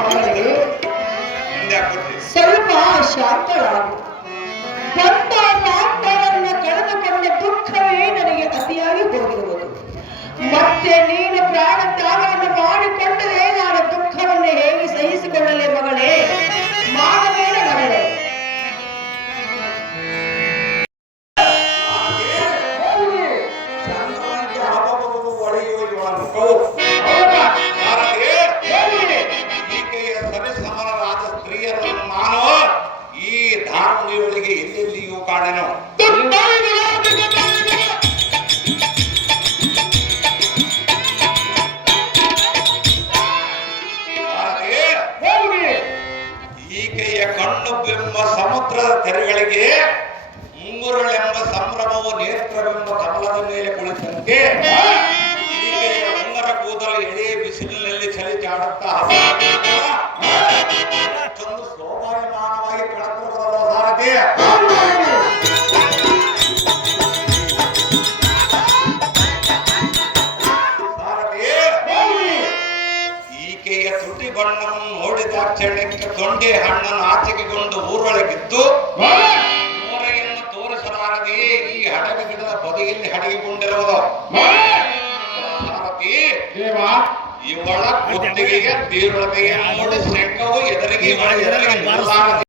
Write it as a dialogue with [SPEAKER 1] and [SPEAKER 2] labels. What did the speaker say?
[SPEAKER 1] ಅವರಿಗೆ ಸ್ವಲ್ಪ ಶಾಂತರಾಗು ಬಂದ ಮಾತರನ್ನ ಕಳೆದುಕೊಂಡ ದುಃಖವೇ ನನಗೆ ಅತಿಯಾಗಿ ಹೋಗಿರುವುದು. ಮತ್ತೆ ನೀನು ಪ್ರಾಣ ತ್ಯಾಗವನ್ನು ಮಾಡಿಕೊಂಡರೆ
[SPEAKER 2] ಈಕೆಯ ಸರಿಸಮನರಾದ ಸ್ತ್ರೀಯರನ್ನು ನಾನು ಈ ಧಾರಣಿಯೊಳಗೆ ಎಲ್ಲೆಲ್ಲಿಯೂ ಕಾಣೆನು. ಈಕೆಯ ಕಣ್ಣು ಬೆಂಬ ಸಮುದ್ರದ ತೆರೆಗಳಿಗೆ ಮುಂಗುರುಳೆಂಬ ಸಂಭ್ರಮವು ನೇತ್ರವೆಂಬ ಕಮಲದ ಮೇಲೆ ಕುಳಿತಂತೆ ಈಕೆಯ ಉಂಗರ ಕೂದಲು ಎಳೆ ಬಿಸಿಲಿನಲ್ಲಿ ಚಲಿಚಾಡುತ್ತಾ ತೊಂಡೆ ಹಣ್ಣನ್ನು ಆಚೆಗೆಗೊಂಡು ಊರೊಳಗಿದ್ದು ಮೂರೆಯನ್ನು ತೋರಿಸಲಾರದೆ ಈ ಹಡಗ ಗಿಡದ ಬದಿಯಲ್ಲಿ ಹಡಗಿಕೊಂಡಿರುವುದು. ಇವಳ ಕುತ್ತಿಗೆಯ ತೀವ್ರತೆಯ ನೋಡಿ ಶಂಕವು ಎದುರಿಗೆ ಇವಳ